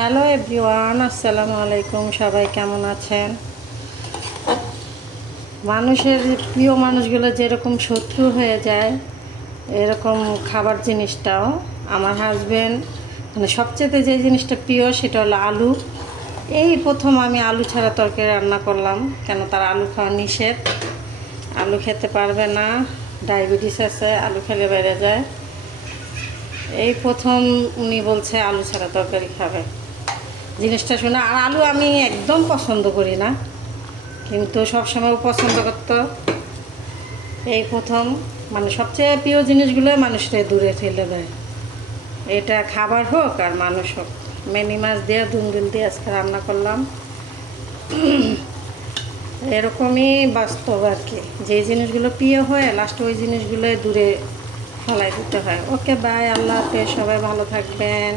Hello everyone, আসসালামু আলাইকুম। সবাই কেমন আছেন? মানুষের প্রিয় মানুষগুলো যেরকম শত্রু হয়ে যায়, এরকম খাবার জিনিসটাও আমার হাজবেন্ড মানে সবচেয়ে যে জিনিসটা প্রিয় সেটা হলো আলু। এই প্রথম আমি আলু ছাড়া তরকারি রান্না করলাম, কেন তার আলু খাওয়া নিষেধ। আলু খেতে পারবে না, ডায়াবেটিস আছে, আলু খেলে বেড়ে যায়। এই প্রথম উনি বলছে আলু ছাড়া তরকারি খাবে। জিনিসটা শুনে, আর আলু আমি একদম পছন্দ করি না, কিন্তু সবসময় পছন্দ করতো। এই প্রথম মানে সবচেয়ে প্রিয় জিনিসগুলো মানুষকে দূরে ঠেলে দেয়। এটা খাবার হোক আর মানুষ হোক। মিনি মাছ দিয়ে দুন্দুল দিয়ে আজকে রান্না করলাম। এরকমই বাস্তব আর কি, যে জিনিসগুলো প্রিয় হয় লাস্টে ওই জিনিসগুলো দূরে ফেলাই দিতে হয়। ওকে, বাই, আল্লাহ হাফেজ, সবাই ভালো থাকবেন।